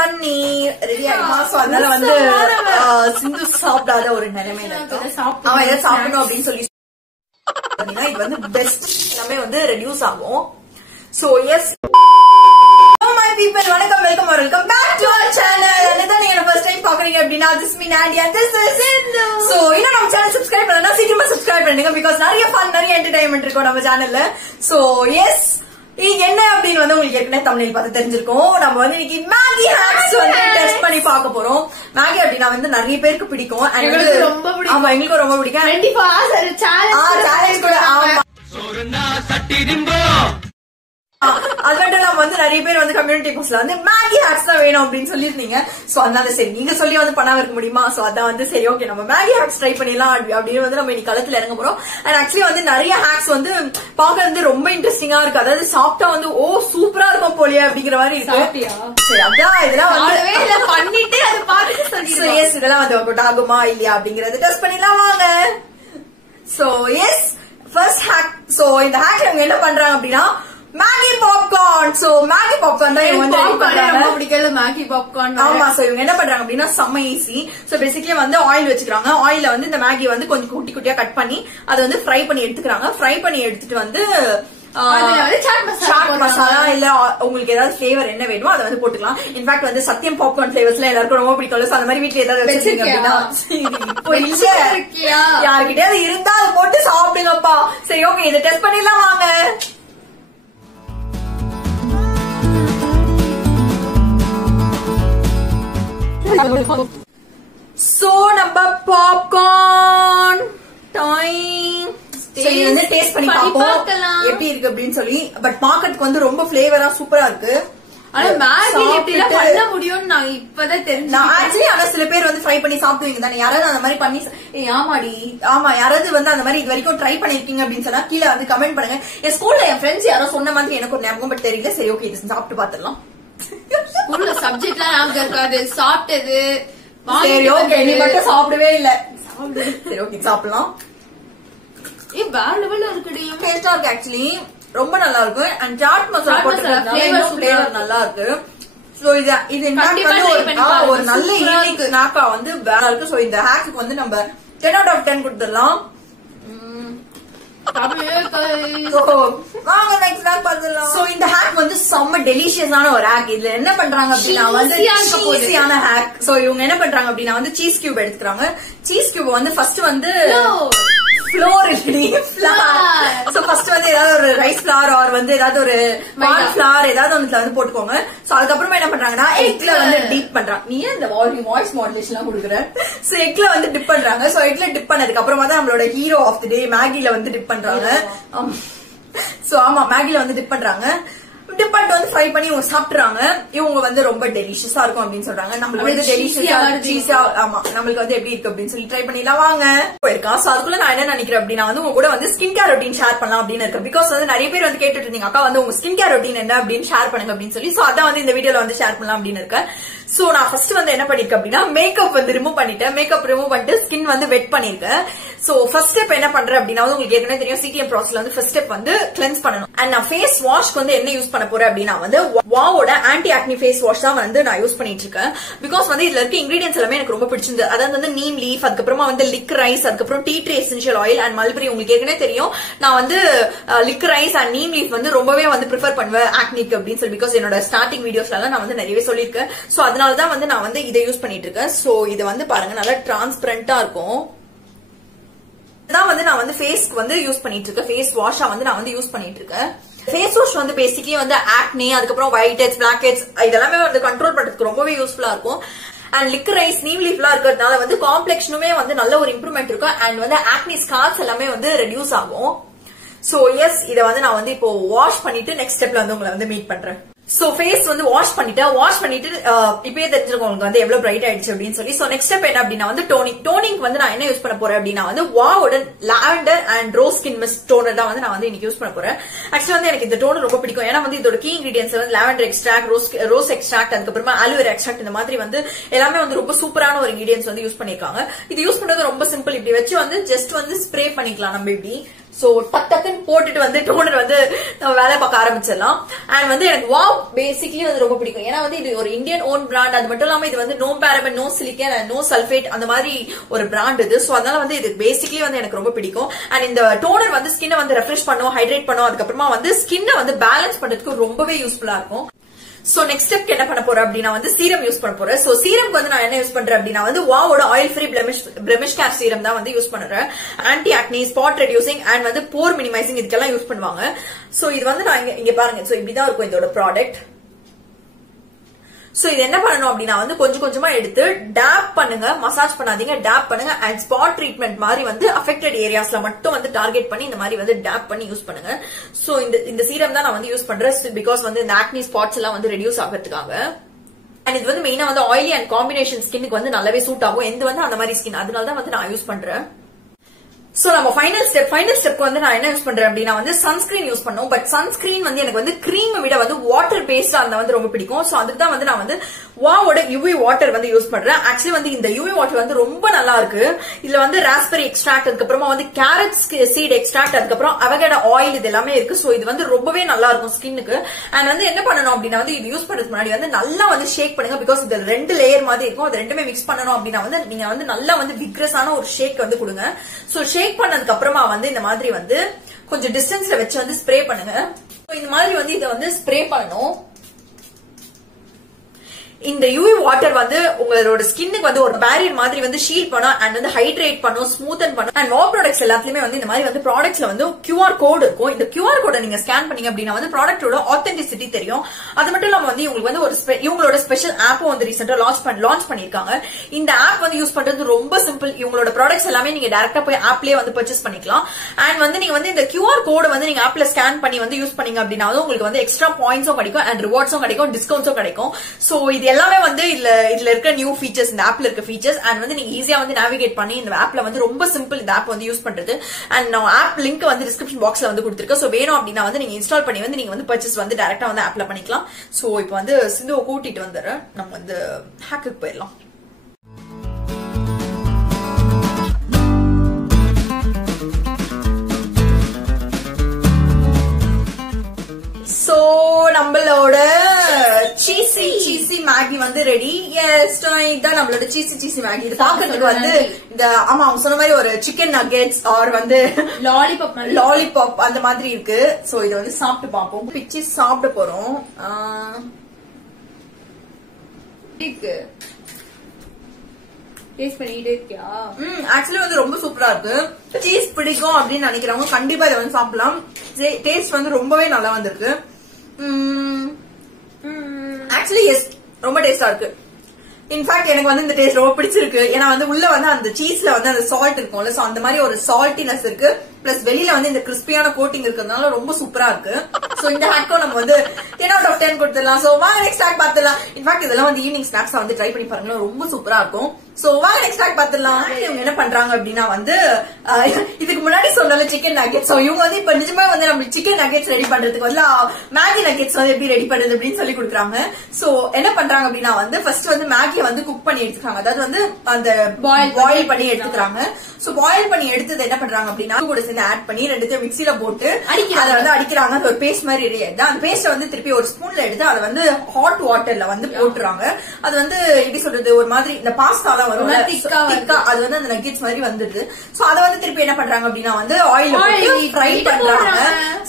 பண்ணி ரெடி ஆயிடுமா? சோ அதனால வந்து சிந்து சாப்பிடாத ஒரு நிலைமையில அவன் எதாவது சாப்பிடணும் அப்படின்னு சொல்லி இது வந்து பெஸ்ட் எல்லாமே வந்து ரெடியூஸ் ஆகும். சோ எஸ் my people, வணக்கம், welcome or welcome back to our channel. என்னதான் நீங்க ஃபர்ஸ்ட் டைம் பாக்குறீங்க அப்படினா this me Nandi and this is Sindhu. So இன்னும் நம்ம சேனல் சப்ஸ்கிரைப் பண்ணலனா சீக்கிரமா சப்ஸ்கிரைப் பண்ணுங்க because நிறைய ஃபன் நிறைய என்டர்டெயின்மென்ட் இருக்கும் நம்ம சேனல்ல. So yes, இது என்ன அப்படின்னு வந்து உங்களுக்கு ஏற்கனவே தமிழில் பார்த்து தெரிஞ்சிருக்கும். நம்ம வந்து இன்னைக்கு மேகி ஹேக்ஸ் வந்து டெஸ்ட் பண்ணி பார்க்க போறோம். மேகி அப்படின்னா வந்து நிறைய பேருக்கு பிடிக்கும். எங்களுக்கு ரொம்ப பிடிக்கும். ஆமா, எங்களுக்கு ரொம்ப பிடிக்கும். 24 hours சேலஞ்ச் கூட. ஆமா, சோறுனா சட்டிரிங்கோ. அது மட்டும் நம்ம வந்து நிறைய பேர் வந்து கம்யூனிட்டி போஸ்ட்ல வந்து மேகி ஹேக்ஸ் தான் வேணும் அப்படின்னு சொல்லிருந்தீங்க. சோ அதனால சரி நீங்க சொல்லி வந்து பண்ணாம இருக்க முடியுமா? சோ அதான் வந்து சரி ஓகே நம்ம மேகி ஹேக்ஸ் ட்ரை பண்ணிடலாம் அப்படின்னு வந்து நம்ம இன்னைக்கு களத்துல இறங்க போறோம். அண்ட் ஆக்சுவலி வந்து நிறைய ஹேக்ஸ் வந்து பார்க்க வந்து ரொம்ப இன்ட்ரெஸ்டிங்கா இருக்கு. அதாவது சாப்பிட்டா வந்து ஓ சூப்பரா இருக்கும் போலியே அப்படிங்கிற மாதிரி இருக்கு. சரி அதான் இதெல்லாம் வந்து பண்ணிட்டு அது பார்த்துட்டு எஸ் இதெல்லாம் வந்து ஒர்க் அவுட் ஆகுமா இல்லையா அப்படிங்கறது டெஸ்ட் பண்ணிடலாம் வாங்க. So yes first hack. So இந்த ஹேக்ல இவங்க என்ன பண்றாங்க அப்படின்னா Maggi popcorn. So Maggi popcorn தான் இவங்க வந்து ரொம்ப பிடிக்கல மேகி பாப்கார்ன். ஆமா, சோ இவங்க என்ன பண்றாங்க அப்படின்னா செம்ம ஈஸி. சோ பேசிக்கலி வந்து ஆயில் வச்சுக்கிறாங்க. ஆயில வந்து இந்த மேகி வந்து கொஞ்சம் குட்டி குட்டியா கட் பண்ணி அதை வந்து ஃப்ரை பண்ணி எடுத்துக்கிறாங்க. ஃப்ரை பண்ணி எடுத்துட்டு வந்து சாட் மசாலா இல்ல உங்களுக்கு ஏதாவது பிளேவர் என்ன வேணுமோ அதை வந்து போட்டுக்கலாம். இன்ஃபேக்ட் வந்து சத்தியம் பாப்கார்ன் பிளேவர்ஸ்ல எல்லாருக்கும் ரொம்ப பிடிக்கும். அந்த மாதிரி வீட்டுல ஏதாவது வச்சிருக்கீங்க அப்படின்னா இப்போ இல்ல யாருக்கிட்டே இருந்தா அதை போட்டு சாப்பிடுங்கப்பா. சரி ஓகே, இதை டெஸ்ட் பண்ணிடலாம் வாங்க. சோ நம்ம பாப்கார்ன் டைம் வந்து டேஸ்ட் பண்ணி பாப்போம் எப்படி இருக்கு அப்படின்னு சொல்லி. பட் பாக்கிறதுக்கு வந்து ரொம்ப பிளேவரா சூப்பரா இருக்கு. ஆனா மேகி எப்படி பண்ண முடியும்னு நான் இப்பதான் தெரிஞ்சேன். ஆக்சுவலி ஆனா சில பேர் வந்து ஃப்ரை பண்ணி சாப்பிடுவீங்க தானே, யாராவது அந்த மாதிரி பண்ணி ஆமாடி ஆமா யாராவது வந்து அந்த மாதிரி இது வரைக்கும் ட்ரை பண்ணிருக்கீங்க அப்படின்னு சொன்னா கீழே வந்து கமெண்ட் பண்ணுங்க. என் ஸ்கூல்ல என் ஃப்ரெண்ட்ஸ் யாரோ சொன்ன மாதிரி எனக்கு ஒரு ஞாபகம் பட் தெரியல. சரி ஓகே, இது சாப்பிட்டு பாத்துடலாம். ஸ்கூல்ல சப்ஜெக்ட்லாம் ஞாபகம் இருக்காது, சாப்பிட்டது. சரி ஓகே, நீ மட்டும் சாப்பிடவே இல்ல. சரி ஓகே சாப்பிடலாம். வேற லெவல்ல இருக்குடி, டேஸ்டா இருக்கு. ஆக்சுவலி ரொம்ப நல்லா இருக்கு. அண்ட் சாட் மசாலா போட்டு நல்லா இருக்கு. சோ இது ஒரு நல்ல ஈவினிங் ஸ்நாக்கா வந்து வேற இருக்கு. சோ இந்த ஹேக்குக்கு வந்து நம்ம 10 out of 10 கொடுத்துடலாம். இந்த ஹேக் வந்து செம்ம டெலிஷியஸான ஒரு ஹேக். இதுல என்ன பண்றாங்க அப்படின்னா வந்து சீஸியான ஹேக். சோ இவங்க என்ன பண்றாங்க அப்படின்னா வந்து சீஸ் கியூப் எடுத்துக்கிறாங்க. சீஸ் கியூப் வந்து ஃபர்ஸ்ட் வந்து ஃப்ளோர் இல்லடி ஃபிளார். சோ ஃபர்ஸ்ட் வந்து ஏதாவது ஒரு ரைஸ் ஃபிளார் ஆர் வந்து ஏதாவது ஒரு கார்ன் ஃபிளார் ஏதாவது ஒண்ணுல வந்து போட்டுக்கோங்க. சோ அதுக்கப்புறமா என்ன பண்றாங்கன்னா எக்ல வந்து டிப் பண்றாங்க. நீ இந்த வாய்ஸ் மாடுலேஷன் எல்லாம் கொடுக்குற. சோ எக்ல வந்து டிப் பண்றாங்க. சோ எக்ல டிப் பண்ணதுக்கு அப்புறமா தான் நம்மளோட ஹீரோ ஆஃப் தி டே மேகில வந்து டிப் பண்றாங்க. சோ ஆமா மேகில வந்து டிப் பண்றாங்க. டிப் பண்ணிட்டு வந்து ஃப்ரை பண்ணி இவங்க சாப்பிடுறாங்க. இவங்க வந்து ரொம்ப டெலிஷியஸா இருக்கும் அப்படின்னு சொல்றாங்க. நம்மளுக்கு வந்து டெலிஷியஸா ஆமா நம்மளுக்கு வந்து எப்படி இருக்கு அப்படின்னு சொல்லி ட்ரை பண்ணிடலாம் வாங்க. போயிருக்கா. சோ அதுக்குள்ள நான் என்ன நினைக்கிறேன் அப்படின்னா வந்து உங்க கூட வந்து ஸ்கின் கேர் ரொட்டீன் ஷேர் பண்ணலாம் அப்படின்னு இருக்கு. பிகாஸ் வந்து நிறைய பேர் வந்து கேட்டுட்டு இருந்தீங்க அக்கா வந்து உங்க ஸ்கின் கேர் ரொட்டீன் என்ன அப்படின்னு ஷேர் பண்ணுங்க அப்படின்னு சொல்லி. சோ அதான் வந்து இந்த வீடியோல வந்து ஷேர் பண்ணலாம் அப்படின்னு இருக்கேன். சோ நான் ஃபர்ஸ்ட் வந்து என்ன பண்ணிருக்கேன் அப்படின்னா மேக்கப் வந்து ரிமூவ் பண்ணிட்டேன். மேக்கப் ரிமூவ் பண்ணிட்டு ஸ்கின் வந்து வெட் பண்ணிருக்கேன். சோ ஃபர்ஸ்ட் ஸ்டெப் என்ன பண்றேன் அப்படின்னா வந்து உங்களுக்கு ஏற்கனவே தெரியும் சிடிஎம் ப்ராசஸ்ல வந்து ஃபர்ஸ்ட் ஸ்டெப் வந்து கிளென்ஸ் பண்ணணும். அண்ட் நான் ஃபேஸ் வாஷ்க்கு வந்து என்ன யூஸ் பண்ண போறேன் அப்படின்னா வந்து வாவோட ஆன்டி ஆக்னி ஃபேஸ் வாஷ் தான் வந்து நான் யூஸ் பண்ணிட்டு இருக்கேன். பிகாஸ் வந்து இதுல இருக்க இன்கிரீடியன்ஸ் எல்லாமே எனக்கு ரொம்ப பிடிச்சிருந்து. அதாவது வந்து நீம் லீஃப், அதுக்கப்புறமா வந்து லிக்ரைஸ், அதுக்கப்புறம் tea tree essential oil and mulberry. உங்களுக்கு ஏற்கனவே தெரியும் நான் வந்து லிக்ரைஸ் அண்ட் நீம் லீஃப் வந்து ரொம்பவே வந்து ப்ரிஃபர் பண்ணுவேன் ஆக்னிக்கு அப்படின்னு சொல்லி. பிகாஸ் என்னோட ஸ்டார்டிங் வீடியோஸ்ல நான் வந்து நிறையவே சொல்லியிருக்கேன். சோ அதனாலதான் வந்து நான் வந்து இதை யூஸ் பண்ணிட்டு இருக்கேன். சோ இது வந்து பாருங்க நல்லா டிரான்ஸ்பரண்டா இருக்கும். இதான் வந்து நான் வந்து ஃபேஸ்க்கு வந்து யூஸ் பண்ணிட்டு இருக்கேன். ஃபேஸ் வாஷா வந்து நான் வந்து யூஸ் பண்ணிட்டு இருக்கேன். ஃபேஸ் வாஷ் வந்து பேசிக்கலி வந்து ஆக்னி, அதுக்கப்புறம் ஒயிட் ஹெட்ஸ், பிளாக் ஹெட்ஸ் இதெல்லாமே வந்து கண்ட்ரோல் பண்றதுக்கு ரொம்பவே யூஸ்ஃபுல்லா இருக்கும். அண்ட் லிக்ரைஸ், நீம் லீஃப்லாம் இருக்கிறதுனால வந்து காம்ப்ளெக்ஷனுமே வந்து நல்ல ஒரு இம்ப்ரூவ்மெண்ட் இருக்கும். அண்ட் வந்து ஆக்னி ஸ்கார்ஸ் எல்லாமே வந்து ரெடியூஸ் ஆகும். சோ எஸ் இதை வந்து நான் வந்து இப்போ வாஷ் பண்ணிட்டு நெக்ஸ்ட் ஸ்டெப்ல வந்து உங்களை வந்து மீட் பண்றேன். சோ ஃபேஸ் வந்து வாஷ் பண்ணிட்டு இப்பயே தெரிஞ்சிருக்கும் உங்களுக்கு வந்து எவ்வளவு பிரைட் ஆயிடுச்சு அப்படின்னு சொல்லி. சோ நெக்ஸ்ட் ஸ்டெப் என்ன அப்படின்னா வந்து டோனிங் வந்து நான் என்ன யூஸ் பண்ண போறேன் அப்படின்னா வந்து வாவோட lavender and rose skin mist toner தான் வந்து நான் வந்து இன்னைக்கு யூஸ் பண்ண போறேன். ஆக்சுவலி வந்து எனக்கு இந்த டோனர் ரொம்ப பிடிக்கும். ஏன்னா வந்து இதோட கீ இன்கிரீடியன்ஸ் வந்து லாவெண்டர் எக்ஸ்ட்ராக்ட், ரோஸ் எக்ஸ்ட்ராக்ட், அதுக்கப்புறமா ஆலோவேரா எக்ஸ்ட்ராக்ட் இந்த மாதிரி வந்து எல்லாமே வந்து ரொம்ப சூப்பரான ஒரு இன்கிரீடியன்ஸ் வந்து யூஸ் பண்ணிருக்காங்க. இது யூஸ் பண்றது ரொம்ப சிம்பிள். இப்படி வச்சு வந்து ஜஸ்ட் வந்து ஸ்ப்ரே பண்ணிக்கலாம். நம்ம இப்படி சோ டக்குன்னு போட்டுட்டு வந்து டோனர் வந்து நம்ம வேலை பார்க்க ஆரம்பிச்சிடலாம். அண்ட் வந்து எனக்கு வாவ் பேசிக்கலி வந்து ரொம்ப பிடிக்கும். ஏன்னா வந்து இது ஒரு இந்தியன் ஓன் பிராண்ட். அது மட்டும் இல்லாம இது வந்து no paraben, no silicone and no sulphate அந்த மாதிரி ஒரு பிராண்ட் இது. சோ அதனால வந்து இது பேசிக்கலி வந்து எனக்கு ரொம்ப பிடிக்கும். அண்ட் இந்த டோனர் வந்து ஸ்கின்னை வந்து ரெஃப்ரெஷ் பண்ணும், ஹைட்ரேட் பண்ணும், அதுக்கப்புறமா வந்து ஸ்கின்னை வந்து பேலன்ஸ் பண்றதுக்கு ரொம்பவே யூஸ்ஃபுல்லா இருக்கும். சோ நெக்ஸ்ட் ஸ்டெப் என்ன பண்ண போறேன் அப்படின்னா வந்து சீரம் யூஸ் பண்ண போறேன். சோ சீரம் வந்து நான் என்ன யூஸ் பண்றேன் அப்படின்னா வந்து வாவோட oil free blemish care serum தான் வந்து யூஸ் பண்றேன். Anti acne, spot reducing and வந்து போர் மினிமைசிங் இதுக்கெல்லாம் யூஸ் பண்ணுவாங்க. சோ இது வந்து நான் இங்க பாருங்க. சோ இப்படிதான் இருக்கும் இதோட ப்ராடக்ட். சோ இது என்ன பண்ணணும் அப்படின்னா வந்து கொஞ்சம் கொஞ்சமா எடுத்து டேப் பண்ணுங்க, மசாஜ் பண்ணாதீங்க, டேப் பண்ணுங்க. அண்ட் ஸ்பாட் ட்ரீட்மெண்ட் மாதிரி வந்து அஃபெக்டட் ஏரியாஸ்ல மட்டும் வந்து டார்கெட் பண்ணி இந்த மாதிரி வந்து டேப் பண்ணி யூஸ் பண்ணுங்க. சோ இந்த சீரம் தான் நான் வந்து யூஸ் பண்றேன் பிகாஸ் வந்து இந்த ஆக்னி ஸ்பாட்ஸ் எல்லாம் வந்து ரெடியூஸ் ஆகிறதுக்காக. அண்ட் இது வந்து மெயினா வந்து ஆயிலி அண்ட் காம்பினேஷன் ஸ்கின்னுக்கு வந்து நல்லாவே சூட் ஆகும். எந்த வந்து அந்த மாதிரி ஸ்கின், அதனால தான் வந்து நான் யூஸ் பண்றேன். சோ நம்ம ஃபைனல் ஸ்டெப் வந்து நான் என்ன யூஸ் பண்றேன் அப்படின்னா வந்து சன்ஸ்கிரீன் யூஸ் பண்ணும். பட் சன்ஸ்கிரீன் வந்து எனக்கு வந்து கிரீம் விட வந்து வாட்டர் பேஸ்டா இருந்தா வந்து ரொம்ப பிடிக்கும். சோ அதுக்கு தான் வந்து நான் வந்து வாவோட யூவி வாட்டர் வந்து யூஸ் பண்றேன். ஆக்சுவலி வந்து இந்த யூவி வாட்டர் வந்து ரொம்ப நல்லா இருக்கு. இதுல வந்து ராஸ்பெரி எக்ஸ்ட்ராக்ட், அதுக்கப்புறமா வந்து கேரட் சீட் எக்ஸ்ட்ராக்ட், அதுக்கப்புறம் அவகேடோ ஆயில் இது எல்லாமே இருக்கு. சோ இது வந்து ரொம்பவே நல்லா இருக்கும் ஸ்கின்னுக்கு. அண்ட் வந்து என்ன பண்ணணும் அப்படின்னா வந்து இது யூஸ் பண்றதுக்கு முன்னாடி வந்து நல்லா வந்து ஷேக் பண்ணுங்க. பிகாஸ் இது 2 லேயர் மாதிரி இருக்கும். அது ரெண்டுமே மிக்ஸ் பண்ணணும் அப்படின்னா வந்து நீங்க வந்து நல்லா வந்து விக்ரஸான ஒரு ஷேக் வந்து கொடுங்க. சோ ஷேக் பண்ணதுக்கு அப்புறமா வந்து இந்த மாதிரி வந்து கொஞ்சம் டிஸ்டன்ஸ்ல வச்சு வந்து ஸ்ப்ரே பண்ணுங்க. இந்த மாதிரி வந்து இதை வந்து ஸ்ப்ரே பண்ணணும். இந்த யூவி வாட்டர் வந்து உங்களோட ஸ்கின்னுக்கு வந்து ஒரு பேரியர் மாதிரி வந்து ஷீல்ட் பண்ணும் அண்ட் வந்து ஹைட்ரேட் பண்ணும், ஸ்மூத்தன் பண்ணும். அண்ட் வா ப்ராடக்ட்ஸ் எல்லாத்துலயுமே வந்து இந்த மாதிரி வந்து ப்ராடக்ட்ஸ்ல வந்து QR கோட் இருக்கும். இந்த QR கோட நீங்க ஸ்கேன் பண்ணீங்க அப்படின்னா வந்து ப்ராடக்ட்டோட ஆத்தென்டிசிட்டி தெரியும். அது மட்டும் இல்லாம வந்து உங்களுக்கு வந்து இவங்களோட ஸ்பெஷல் ஆப்பும் வந்து ரீசெண்டா லான்ச் பண்ணிருக்காங்க. இந்த ஆப் வந்து யூஸ் பண்றது ரொம்ப சிம்பிள். இவங்களோட ப்ராடக்ட்ஸ் எல்லாமே நீங்க டைரக்டா போய் ஆப்லயே வந்து பர்ச்சேஸ் பண்ணிக்கலாம். அண்ட் வந்து நீங்க வந்து இந்த QR கோட வந்து நீங்க ஆப்ல ஸ்கேன் பண்ணி வந்து யூஸ் பண்ணீங்க அப்படின்னா உங்களுக்கு வந்து எக்ஸ்ட்ரா பாயிண்ட்ஸும் கிடைக்கும் அண்ட் ரிவார்ட்ஸும் கிடைக்கும், டிஸ்கவுண்ட்ஸும் கிடைக்கும். சோ இது எல்லாமே வந்து இதுல இருக்க நியூ ஃபீச்சர்ஸ், இந்த ஆப்ல இருக்க ஃபீச்சர்ஸ். அண்ட் வந்து நீங்க ஈஸியா வந்து நேவிகேட் பண்ணி இந்த ஆப்ல வந்து ரொம்ப சிம்பிள் இந்த ஆப் வந்து யூஸ் பண்றது. அண்ட் நான் ஆப் லிங்க் வந்து டிஸ்கிரிப்ஷன் பாக்ஸ்ல வந்து கொடுத்திருக்கேன். சோ வேணும் அப்படின்னா வந்து நீங்க இன்ஸ்டால் பண்ணி வந்து நீங்க வந்து பர்ச்சேஸ் வந்து டைரக்டா வந்து ஆப்ல பண்ணிக்கலாம். சோ இப்போ வந்து சிந்துவை கூட்டிட்டு வந்துடுறேன். நம்ம வந்து ஹேக்குக்கு போயிடலாம். சோ நம்மளோட சீசி மேகி வந்து ரெடி. எஸ், இதான் நம்மளோட சீசி மேகி. இது பாக்கிறதுக்கு வந்து இந்த ஆமா அவங்க சொன்ன மாதிரி ஒரு சிக்கன் நகெட்ஸ் ஆர் வந்து லாலிபாப் அந்த மாதிரி இருக்கு. சோ இதை வந்து சாப்பிட்டு பார்ப்போம். பிச்சு சாப்பிட போறோம். ஆக்சுவலி வந்து ரொம்ப சூப்பரா இருக்கு. சீஸ் பிடிக்கும் அப்படின்னு நினைக்கிறவங்க கண்டிப்பா இதை வந்து சாப்பிடலாம். டேஸ்ட் வந்து ரொம்பவே நல்லா வந்திருக்கு. ஆக்சுவலி எஸ், ரொம்ப டேஸ்டா இருக்கு. இன்ஃபேக்ட் எனக்கு வந்து இந்த டேஸ்ட் ரொம்ப பிடிச்சிருக்கு. ஏன்னா வந்து உள்ள வந்து அந்த சீஸ்ல வந்து அந்த சால்ட் இருக்கும்ல, சோ அந்த மாதிரி ஒரு சால்ட்டினஸ் இருக்கு. பிளஸ் வெளியில வந்து இந்த கிறிஸ்பியான கோட்டிங் இருக்கிறதுனால ரொம்ப சூப்பரா இருக்கு. சோ இந்த ஹேக்கும் நம்ம வந்து 10 out of 10 கொடுத்துடலாம். சோ வாங்க நெக்ஸ்ட் ஹேக் பாத்துடலாம். இன்ஃபேக்ட் இதெல்லாம் வந்து ஈவினிங் ஸ்நாக்ஸ் வந்து ட்ரை பண்ணி பாருங்க, ரொம்ப சூப்பரா இருக்கும். சோ வாங்க நெக்ஸ்ட் ஹேக் பாத்துடலாம். இவங்க என்ன பண்றாங்க அப்படின்னா வந்து இதுக்கு முன்னாடி சொன்னால சிக்கன் நகெட்ஸ். சோ இவங்க வந்து இப்ப நிஜமா வந்து நம்ம சிக்கன் நகெட்ஸ் ரெடி பண்றதுக்கு வந்து மேகி நகெட்ஸ் வந்து எப்படி ரெடி பண்றது அப்படின்னு சொல்லி கொடுக்குறாங்க. சோ என்ன பண்றாங்க அப்படின்னா வந்து ஃபர்ஸ்ட் வந்து மேகியை வந்து குக் பண்ணி எடுத்துக்காங்க. அதாவது வந்து அந்த பாயில் பண்ணி எடுத்துக்கிறாங்க. சோ பாயில் பண்ணி எடுத்தது என்ன பண்றாங்க அப்படின்னா கூட சேர்ந்து ஆட் பண்ணி ரெண்டுத்தையும் மிக்சில போட்டு அதை வந்து அடிக்கிறாங்க. அது ஒரு பேஸ்ட் மாதிரி ரெடி ஆயிடுது. அந்த பேஸ்ட வந்து திருப்பி ஒரு ஸ்பூன்ல எடுத்து அதை வந்து ஹாட் வாட்டர்ல வந்து போட்டுறாங்க. அது வந்து எப்படி சொல்றது, ஒரு மாதிரி இந்த பாஸ்தா எல்லாம் வரும் திக்கா, அது வந்து அந்த நக்கெட்ஸ் மாதிரி வந்துருது. சோ அதை வந்து திருப்பி என்ன பண்றாங்க அப்படின்னா வந்து ஆயில் ஃப்ரை பண்றாங்க.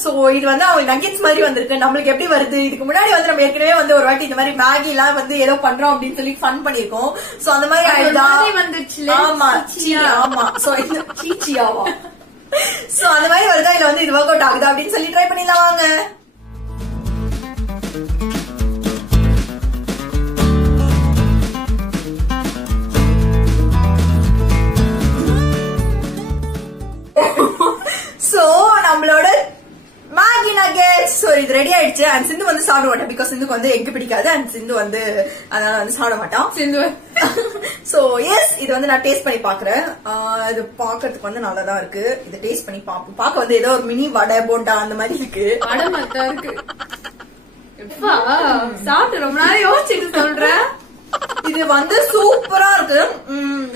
சோ இது வந்து அவங்க நக்கெட்ஸ் மாதிரி வந்திருக்கு. நம்மளுக்கு எப்படி வருது, இதுக்கு முன்னாடி வந்து நம்ம ஏற்கனவே வந்து ஒரு வாட்டி இந்த மாதிரி மேகி எல்லாம் வந்து ஏதோ பண்றோம் அப்படின்னு சொல்லி ஃபன் பண்ணிருக்கோம். சோ அந்த மாதிரி ஆயிடுதா? ஆமா ஆமா. சோ இந்த சீச்சியாவா? சோ அந்த மாதிரி வருதா இல்ல வந்து இது ஒர்க் அவுட் ஆகுதா அப்படின்னு சொல்லி ட்ரை பண்ணிடலாம் வாங்க. சோ நம்மளோட மேகி நகெட்ஸ் சோ இது ரெடி ஆயிடுச்சு. அண்ட் சிந்து வந்து சாப்பிட மாட்டேன் பிகாஸ் சிந்துக்கு வந்து எக் பிடிக்காது. அண்ட் சிந்து வந்து அதனால வந்து சாப்பிட மாட்டான் சிந்து. சோ எஸ், இது வந்து நான் டேஸ்ட் பண்ணி பாக்குறேன். இது பாக்குறதுக்கு வந்து நல்லாதான் இருக்கு. இது டேஸ்ட் பண்ணி பாப்போம். பாக்க வந்து ஏதோ ஒரு மினி வடை போண்டா அந்த மாதிரி இருக்கு. சாப்பிட்டு ரொம்ப நேரம் யோசிச்சுட்டு சொல்றேன். இது வந்து சூப்பரா இருக்கு.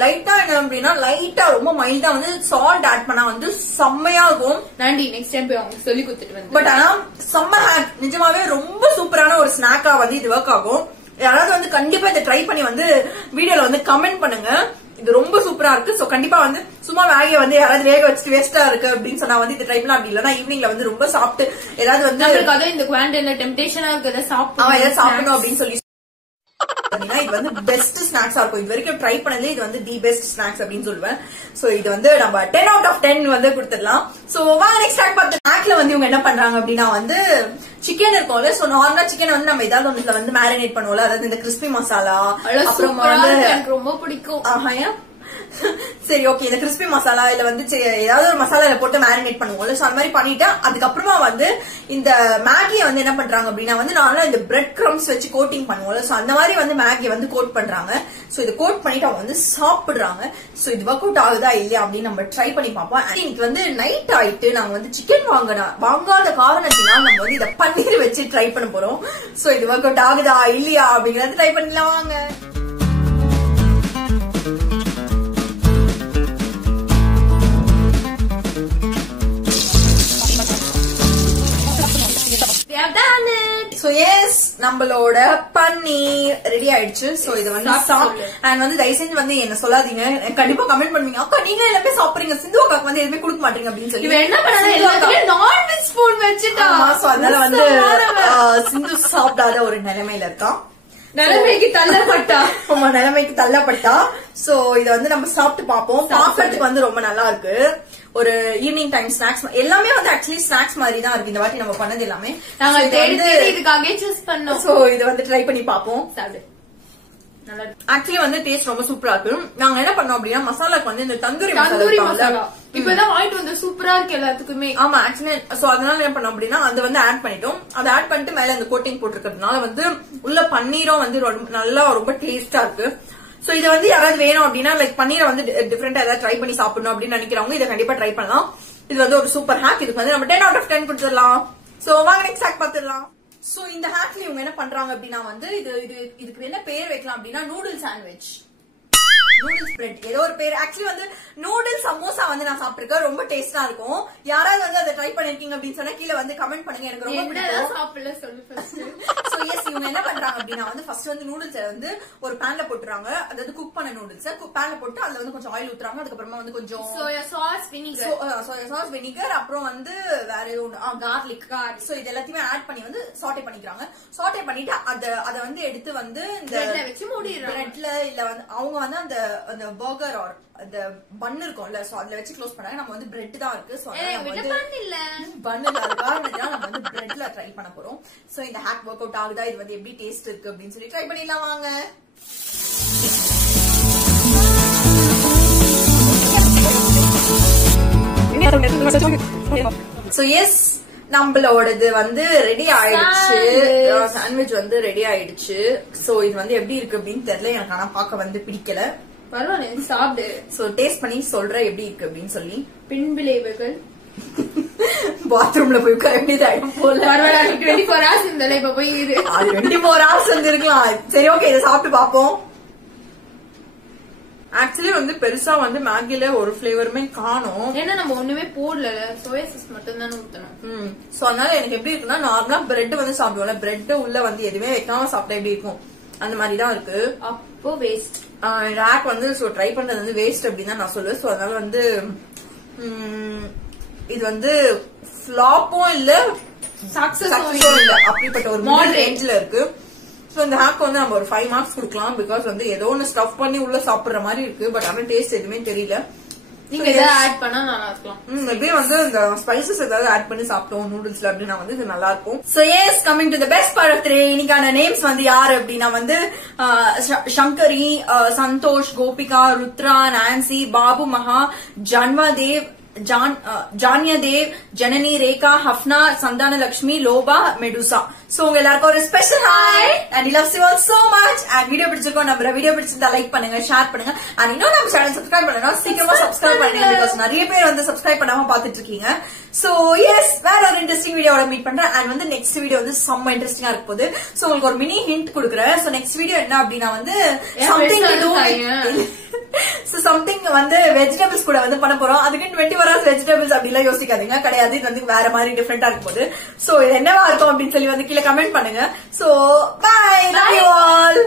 லைட்டா என்ன அப்படின்னா லைட்டா ரொம்ப மைல்டா வந்து சால்ட் ஆட் பண்ணா வந்து செம்மையா இருக்கும். நாண்டி நெக்ஸ்ட் டைம் போய் அவங்க சொல்லி கொடுத்துட்டு வந்து. பட் ஆனா செம்ம ஹேக், நிஜமாவே ரொம்ப சூப்பரான ஒரு ஸ்நாக்கா வந்து இது ஒர்க் ஆகும். யாராவது வந்து கண்டிப்பா இதை ட்ரை பண்ணி வந்து வீடியோல வந்து கமெண்ட் பண்ணுங்க. இது ரொம்ப சூப்பரா இருக்கு. சோ கண்டிப்பா வந்து சும்மா மேகியை வந்து யாராவது வேக வச்சுட்டு வேஸ்டா இருக்கு அப்படின்னு சொன்னா வந்து இது ட்ரை பண்ணலாம். அப்படி இல்லன்னா ஈவினிங்ல வந்து ரொம்ப சாப்பிட்டு ஏதாவது வந்து இந்த குவாரண்டைன்ல டெம்டேஷனா இருக்கு சாப்பிடணும் அப்படின்னு சொல்லி இது வந்து பெஸ்ட் ஸ்நாக்ஸா இருக்கும். இது வரைக்கும் ட்ரை பண்ணதே இது வந்து தி பெஸ்ட் ஸ்நாக்ஸ் அப்படின்னு சொல்லுவேன். சோ இது வந்து நம்ம 10 out of 10 வந்து கொடுத்துடலாம். சோ வாங்க நெக்ஸ்ட் ஸ்டார்ட் பார்த்து ஸ்நாக்ல வந்து இவங்க என்ன பண்றாங்க அப்படின்னா வந்து சிக்கன் இருக்கும்ல. சோ நார்மலா சிக்கன் வந்து நம்ம ஏதாவது ஒண்ணுல வந்து மேரினேட் பண்ணுவோம்ல, அதாவது இந்த கிறிஸ்பி மசாலா, அப்புறம் வந்து ரொம்ப பிடிக்கும். சரி ஓகே, இந்த கிறிஸ்பி மசாலா இல்ல வந்து ஏதாவது ஒரு மசாலா போட்டு மேரினேட் பண்ணுவோம்ல. சோ அந்த மாதிரி பண்ணிட்டு அதுக்கப்புறமா வந்து இந்த மேகியை வந்து என்ன பண்றாங்க அப்படின்னா வந்து நானும் இந்த பிரெட் கிரம்ஸ் வச்சு கோட்டிங் பண்ணுவோம்ல. சோ அந்த மாதிரி வந்து மேகியை வந்து கோட் பண்றாங்க. சோ இது கோட் பண்ணிட்டு அவங்க வந்து சாப்பிடுறாங்க. சோ இது ஒர்க் அவுட் ஆகுதா இல்லையா அப்படின்னு நம்ம ட்ரை பண்ணி பார்ப்போம். இன்னைக்கு வந்து நைட் ஆயிட்டு நாங்க வந்து சிக்கன் வாங்காத காரணத்தினால் நம்ம வந்து இதை பன்னீர் வச்சு ட்ரை பண்ண போறோம். சோ இது ஒர்க் அவுட் ஆகுதா இல்லையா அப்படிங்கறது ட்ரை பண்ணலாம் வாங்க. So yes, நம்மளோட பன்னீர் ரெடி ஆயிடுச்சு. சோ இது வந்து அண்ட் வந்து தயவு செஞ்சு வந்து என்ன சொல்லாதீங்க, கண்டிப்பா கமெண்ட் பண்ணுவீங்க, அக்கா நீங்க எல்லாமே சாப்பிடுறீங்க, சிந்து அக்காக்கு வந்து எதுவுமே கொடுக்க மாட்டீங்க அப்படின்னு சொல்லி. என்ன பண்ணாங்க நான்வெஜ் ஸ்பூன் வச்சுட்டா. சோ அதனால வந்து சிந்து சாப்பிடாத ஒரு நிலைமையில இருக்கான். நிலைமைக்கு தள்ளப்பட்டா. ஆமா, நிலைமைக்கு தள்ளப்பட்டா. சோ இத வந்து நம்ம சாப்பிட்டு பாப்போம். பாக்கிறதுக்கு வந்து ரொம்ப நல்லா இருக்கு. ஒரு ஈவினிங் டைம் ஸ்நாக்ஸ் எல்லாமே வந்து ஆக்சுவலி ஸ்நாக்ஸ் மாதிரி தான் இருக்கு. இந்த வாட்டி நம்ம பண்ணது எல்லாமே நாங்க இதுக்காக சூஸ் பண்ணோம். சோ இத வந்து ட்ரை பண்ணி பாப்போம். ஆக்சுவலி வந்து டேஸ்ட் ரொம்ப சூப்பரா இருக்கு. நாங்க என்ன பண்ணோம் அப்படின்னா மசாலாக்கு வந்து இந்த தந்தூரி மசாலா இப்பதான் வாங்கிட்டு வந்து சூப்பரா இருக்கு எல்லாத்துக்குமே. ஆமா ஆக்சுவலி சோ அதனால என்ன பண்ணோம் அப்படின்னா அதை வந்து ஆட் பண்ணிட்டோம். அதை ஆட் பண்ணிட்டு மேல இந்த கோட்டிங் போட்டிருக்கிறதுனால வந்து உள்ள பன்னீரும் வந்து நல்லா ரொம்ப டேஸ்டா இருக்கு. சோ இதை வந்து யாராவது வேணும் அப்படின்னா லைக் பன்னீரை வந்து டிஃபரெண்டா ஏதாவது ட்ரை பண்ணி சாப்பிடணும் அப்படின்னு நினைக்கிறவங்க இதை கண்டிப்பா ட்ரை பண்ணலாம். இது வந்து ஒரு சூப்பர் ஹேக். இதுக்கு வந்து நம்ம 10 out of 10 கொடுத்துடலாம். சோ வாங்க நெக்ஸ்ட் ஹேக் பாத்துடலாம். சோ இந்த ஹேக்ல இவங்க என்ன பண்றாங்க அப்படின்னா வந்து இதுக்கு என்ன பேர் வைக்கலாம் அப்படின்னா நூடுல் சாண்ட்விச், நூடுல்ஸ் பிரெட், ஏதோ ஒரு பேர். ஆக்சுவலி வந்து நூடுல்ஸ் சமோசா வந்து நான் சாப்பிட்டிருக்கேன், ரொம்ப டேஸ்டா இருக்கும். யாராவது வந்து அதை ட்ரை பண்ணிருக்கீங்க அப்படின்னு சொன்னா கீழே வந்து கமெண்ட் பண்ணுங்க, எனக்கு ரொம்ப சோ எஸ் இவங்க என்ன பண்றாங்க அப்படின்னா வந்து ஃபர்ஸ்ட் வந்து நூடுல்ஸ் வந்து ஒரு பேன்ல போட்டுறாங்க, அதாவது குக் பண்ண நூடுல்ஸ் பேன்ல போட்டு அதுல வந்து கொஞ்சம் ஆயில் ஊத்துறாங்க. அதுக்கப்புறமா வந்து கொஞ்சம் சோயா சாஸ் வினிகர் அப்புறம் வந்து வேற கார்லிக் சோ இது எல்லாத்தையுமே ஆட் பண்ணி வந்து சாட்டே பண்ணிக்கிறாங்க. சாட்டே பண்ணிட்டு அதை வந்து எடுத்து வந்து இந்த பிரெட்ல இல்ல வந்து அவங்க வந்து அந்த பர்கர் ஆர் அந்த பன் இருக்கும்ல சோ அதுல வச்சு க்ளோஸ் பண்ணாங்க. நம்ம வந்து பிரெட் தான் இருக்கு. சோ பன் இல்லாத நம்ம வந்து பிரெட்ல ட்ரை பண்ண போறோம். சோ இந்த ஹேக் ஒர்க் அவுட் ஆகுதா, இது வந்து எப்படி டேஸ்ட் இருக்கு அப்படின்னு சொல்லி ட்ரை பண்ணிடலாம் வாங்க. சோ எஸ் நம்மளோடது வந்து ரெடி ஆயிடுச்சு. சாண்ட்விச் வந்து ரெடி ஆயிடுச்சு. சோ இது வந்து எப்படி இருக்கு அப்படின்னு தெரியல எனக்கு, ஆனா பாக்க வந்து பிடிக்கல. பரவாயில்ல சாப்பிடு. சோ டேஸ்ட் பண்ணி சொல்றேன் எப்படி இருக்கு அப்படின்னு சொல்லி. பின்விளைவுகள் பாத்ரூம்ல போய் வேண்டியதாயிடும் போல. 24 hours இந்த இப்ப போய் 24 hours வந்து இருக்கலாம். சரி ஓகே, இதை சாப்பிட்டு பாப்போம். ஆக்சுவலி வந்து பெருசா வந்து மேகில ஒரு பிளேவருமே காணும். ஏன்னா நம்ம ஒண்ணுமே போடல, சோயா சாஸ் மட்டும் தானே ஊத்தணும். சோ அதனால எனக்கு எப்படி இருக்குன்னா நார்மலா பிரெட் வந்து சாப்பிடுவோம்ல, பிரெட் உள்ள வந்து எதுவுமே வைக்காம சாப்பிட்டா எப்படி இருக்கும் அந்த மாதிரிதான் இருக்கு. அப்போ வேஸ்ட். ஹேக் வந்து சோ ட்ரை பண்றது வந்து வேஸ்ட் அப்படின்னு தான் நான் சொல்லுவேன். சோ அதனால வந்து இது வந்து ஃபிளாப்பும் இல்ல சக்சஸும் இல்ல, அப்படிப்பட்ட ஒரு மாடல் ரேஞ்ச்ல இருக்கு. சோ இந்த ஹேக் வந்து நம்ம ஒரு 5 marks கொடுக்கலாம். பிகாஸ் வந்து ஏதோ ஒன்னு ஸ்டஃப் பண்ணி உள்ள சாப்பிடுற மாதிரி இருக்கு. பட் ஆனா டேஸ்ட் எதுவுமே தெரியல. நீங்க ஏதாவது ஆட் பண்ணா நல்லா இருக்கலாம். மேபி வந்து இந்த ஸ்பைசஸ் ஏதாவது ஆட் பண்ணி சாப்பிட்டோம் நூடுல்ஸ்ல அப்படின்னா வந்து இது நல்லா இருக்கும். So yes coming to the best part of the day. இன்னைக்கான நேம்ஸ் வந்து யாரு அப்படின்னா வந்து Sankari, Santhosh, Gopika, Rudra, Nancy, Babu Maha, Janvadev, Janya Dev, Janani, Rekha, Habna, Santhana Lakshmi, Loba, Medusa. So உங்க எல்லாருக்கும் ஒரு special hi and love you all so much. And video பிடிச்சிருக்கோம் நம்ம வீடியோ பிடிச்சிருந்தா லைக் பண்ணுங்க, ஷேர் பண்ணுங்க. அண்ட் இன்னும் நம்ம சேனல் சப்ஸ்கிரைப் பண்ணணும், சீக்கிரமா சப்ஸ்கிரைப் பண்ணுங்க. பிகாஸ் நிறைய பேர் வந்து சப்ஸ்கிரைப் பண்ணாம பாத்துட்டு இருக்கீங்க. சோ எஸ், வேற ஒரு இன்ட்ரெஸ்டிங் வீடியோட மீட் பண்றேன். அண்ட் வந்து நெக்ஸ்ட் வீடியோ வந்து செம்ம இன்ட்ரெஸ்டிங்கா இருக்க போகுது. சோ உங்களுக்கு ஒரு மினி ஹிண்ட் கொடுக்குறேன். சோ நெக்ஸ்ட் வீடியோ என்ன அப்படின்னா வந்து சம்திங் வந்து வெஜிடபிள்ஸ் கூட வந்து பண்ண போறோம். அதுக்கு 24 hours வெஜிடபிள்ஸ் அப்படி எல்லாம் யோசிக்காதீங்க, கிடையாது. இது வந்து வேற மாதிரி டிஃபரெண்டா இருக்கும் போது. சோ இது என்னவா இருக்கும் அப்படின்னு சொல்லி வந்து கீழே கமெண்ட் பண்ணுங்க. So bye, love you all.